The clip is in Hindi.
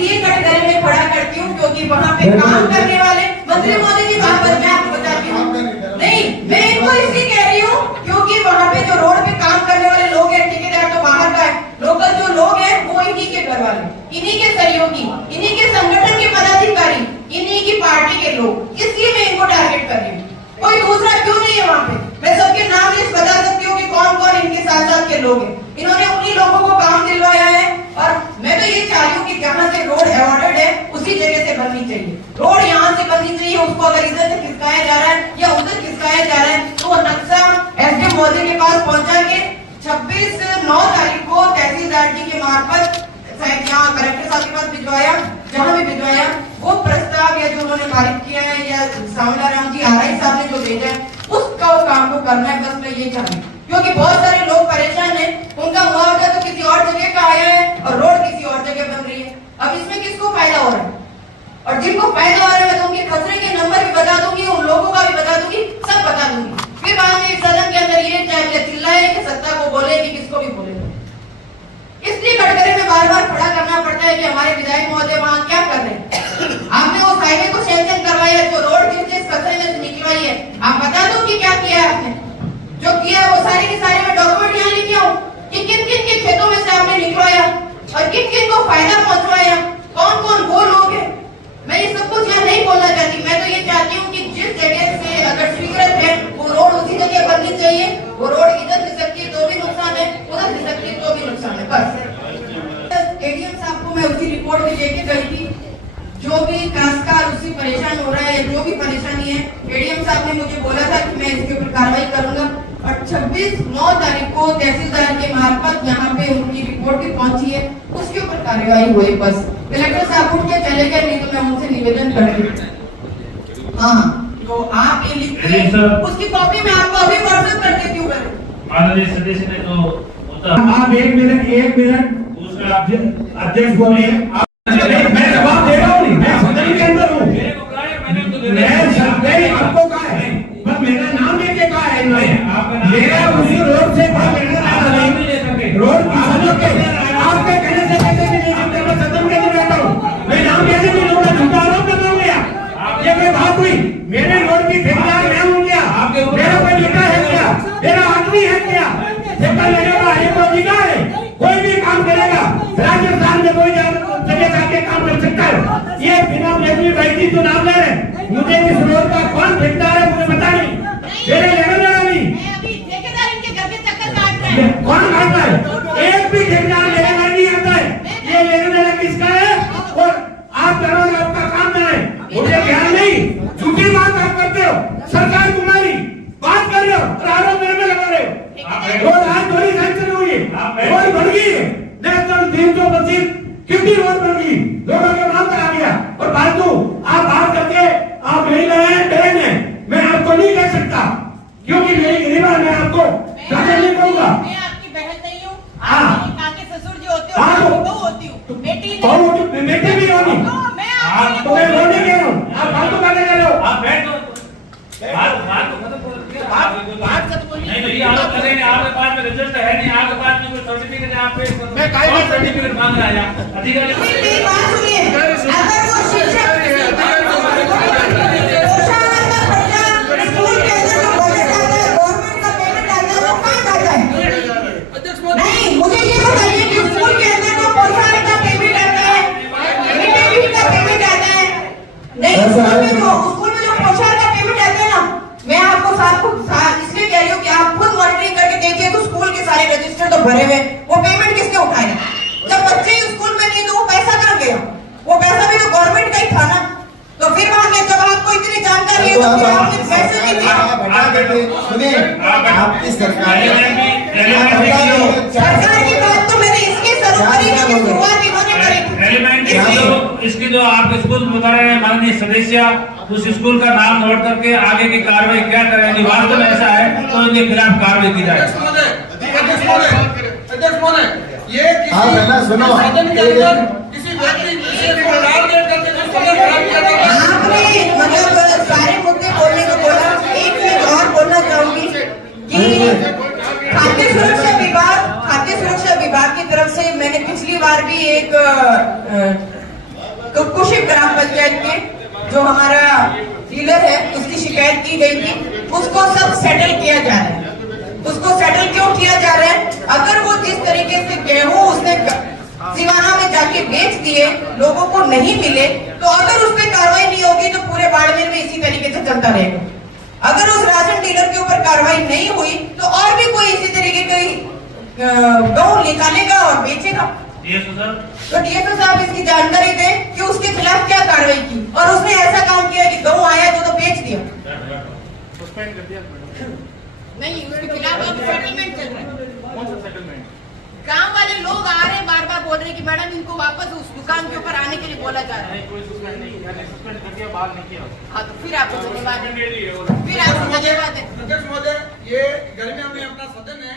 इसलिए कटघरे में खड़ा करती हूँ क्योंकि वहाँ पे काम करने वाले मंत्री महोदय की बात पर मैं आपको बताती हूँ। नहीं, मैं इनको इसलिए कह रही हूँ क्योंकि वहाँ पे जो रोड पे काम करने वाले लोग हैं, ठेकेदार तो बाहर का है, लोकल जो लोग हैं वो इन्हीं के घर वाले, इन्हीं के सहयोगी, इन्हीं के संगठन के पदाधिकारी, इन्हीं की पार्टी के लोग, इसलिए मैं इनको टारगेट कर रही हूँ। कोई दूसरा क्यों नहीं है वहाँ पे? मैं सबके नाम लिस्ट बता सकती हूँ कि कौन कौन इनके साथ के लोग हैं। इन्होंने उन्हीं लोगों को काम दिलवाया है और मैं तो ये चाह रही हूँ कि जहाँ से रोड अवॉर्डेड है उसी जगह से बननी चाहिए। रोड यहाँ से बननी चाहिए, उसको अगर इधर से खिसकाया जा रहा है या उधर खिसकाया जा रहा है तो वो नक्शा एसडीएम महोदय के पास पहुंचा के 26/9 तारीख को तहसीलदार जी के मार्फत यहाँ कलेक्टर साहब के पास भिजवाया, जहाँ भी भिजवाया वो प्रस्ताव या जो उन्होंने पारित किया है या सावलाराम जी आरआई साहब ने जो भेजा है उसका वो काम को करना है। बस मैं ये चाह रही हूँ क्योंकि बहुत सारे लोग परेशान हैं, उनका मुआवजा तो किसी और जगह का आया है और रोड किसी और जगह बन रही है। अब इसमें किसको फायदा हो रहा है? और जिनको फायदा हो रहा है मैं तो उनके खसरे के नंबर भी बता दूंगी, उन लोगों का भी बता दूंगी, सब बता दूंगी। फिर बाद में सदन के अंदर ये चाहे चिल्लाए कि सत्ता को बोले कि किसको भी बोले। इसलिए कटघरे में बार बार खड़ा करना पड़ता है कि हमारे विधायक महोदय वहाँ क्या कर रहे हैं। आपने उस हाईवे को सैंक्शन करवाया, जो रोड जिस खतरे में से निकलवाई है, आप बता दो कि क्या किया है आपने। जो किया वो सारे के सारे मैं डॉक्यूमेंट यहाँ लेके आऊँ कि किन किन के खेतों में से आपने निकलवाया और किन किन को फायदा पहुंचवाया, कौन कौन वो लोग हैं। मैं ये सब कुछ यहाँ नहीं बोलना चाहती, मैं तो ये चाहती हूँ कि जिस जगह से अगर स्वीकृत है वो रोड उसी जगह बननी चाहिए। वो रोड इधर खिसकती है तो भी नुकसान है, उधर खिसकती है तो भी नुकसान है। बस एडीएम साहब को मैं उसकी रिपोर्ट भी देके गई थी, जो भी काश्तकार उससे परेशान हो रहा है, जो भी परेशानी है, एडीएम साहब ने मुझे बोला था कि मैं इसके ऊपर कार्रवाई करूंगा और 26/9 तारीख को तहसीलदार के मार्फत यहाँ पे उनकी रिपोर्ट भी पहुंची है, उसके ऊपर कार्रवाई हुई। बस कलेक्टर साहब उठ के चले गए, नहीं तो मैं उनसे निवेदन करती। हाँ, तो आप ये लिख उसकी कॉपी मैं आपको अभी व्हाट्सएप कर देती हूँ। माननीय सदस्य ने तो आप एक मिनट दूसरा अध्यक्ष बोलिए। मैं जवाब दे रहा हूँ, मैं सदन के अंदर हूँ, मैं आपको कहा है, बस मेरा नाम लेके कहा है, मेरा उसी रोड से रोड आपके कहने से कैसे भी नहीं सकते। मैं सदन के अंदर बैठा हूँ, मैं नाम कैसे नहीं लूंगा, झूठा आरोप कर रहा हूँ। ये कोई बात हुई? मेरे रोड की ठेकेदार मैं हूँ क्या? मेरा कोई नेता है क्या? मेरा आदमी है क्या? ठेका लेने का ये तो अधिकार है, कोई भी काम करेगा। राजस्थान में कोई जगह जाके काम कर सकता है। ये बिना लेवली बैठी जो नाम ले रहे हैं, मुझे इस रोड का कौन ठेकेदार है मुझे पता नहीं, मेरे लेने देना नहीं। कौन खाता है? एक भी ठेकेदार लेने वाला नहीं आता है। ये लेने देना किसका है? और आप करोगे, आपका काम है, मुझे ध्यान नहीं। झूठी बात आप करते हो, सरकार तुम्हारी बात कर रहे हो और आरोप मेरे में लगा रहे हो। रोड आज थोड़ी सैंक्शन हुई, रोड बन गई है नेशनल 325 कितनी रोड बन गई, रोडों के नाम करा दिया। और फालतू आप बात करके आप नहीं डरेंगे, मैं आपको नहीं कह सकता क्योंकि मेरी गरीबा, मैं आपको ज्यादा नहीं कहूंगा। मैं आपकी बहन नहीं हूँ, आप काके ससुर जो होते हो वो होती हूँ, बेटी बेटी भी होगी। तो मैं वो नहीं कह रहा हूँ, आप फालतू बातें कर रहे हो। आप बैठ दो, बात नहीं तो ये आरोप कर रहे हैं आपके पास में रिजल्ट है नहीं, आपके पास में कोई सर्टिफिकेट है, आप पे कौन सर्टिफिकेट मांग रहा है? अधिकारी मेरी बात सुनिए, अगर वो शिक्षक नहीं, मुझे ये बताइए कि स्कूल के अंदर जो पोषण का पेमेंट आता है, मिड डे मील का पेमेंट आता है, नहीं स्कूल में जो पोषण का पेमेंट आता है ना, मैं आपको इसलिए कह रही हूँ कि आप खुद मॉनिटरिंग करके देखिए तो स्कूल के सारे रजिस्टर तो भरे हुए, वो पेमेंट किसने उठाया? जब बच्चे स्कूल में नहीं तो वो पैसा कहाँ गया? वो पैसा भी तो गवर्नमेंट का ही था ना। तो फिर वहां में जब आपको इतनी जानकारी है तो फिर आपने पैसे नहीं दिया। सुनिए, आपकी सरकार की बात तो मैंने इसके सरोकारी की शुरुआत इन्होंने करी। इसकी जो आप स्कूल बता रहे हैं माननीय सदस्य, उस स्कूल का नाम नोट करके आगे की कार्रवाई क्या करें, यदि वास्तव में ऐसा है तो इनके खिलाफ कार्रवाई की जाए। ये किसी व्यक्ति मतलब सारे मुद्दे बोलने को बोला। एक चीज और बोलना चाहूंगी कि खाद्य सुरक्षा विभाग की तरफ से मैंने पिछली बार भी एक पंचायत के जो हमारा डीलर है उसकी शिकायत की गई थी, उसको सब सेटल किया जा रहा है। उसको सेटल क्यों किया जा रहा है? अगर वो जिस तरीके से गेहूं उसने सिवाना में जाके बेच दिए, लोगों को नहीं मिले, तो अगर उस पर कार्रवाई नहीं होगी तो पूरे बाड़मेर में इसी तरीके से चलता रहेगा। अगर उस राशन डीलर के ऊपर कार्रवाई नहीं हुई तो और भी कोई इसी तरीके की गेहूं निकालेगा और बेचेगा। तो डीएसओ साहब इसकी जानकारी दें कि उसके खिलाफ क्या कार्रवाई की, और उसने ऐसा काम किया कि गेहूं आया तो बेच दिया। नहीं, उसके खिलाफ अब सेटलमेंट चल रहा है। गांव वाले लोग आ रहे हैं, बार बार बोल रहे हैं कि मैडम इनको वापस उस दुकान के ऊपर आने के लिए बोला जा रहा है। हाँ, तो फिर आपको धन्यवाद है। फिर आपको धन्यवाद है। अध्यक्ष महोदय, ये गर्मियों में अपना सदन है।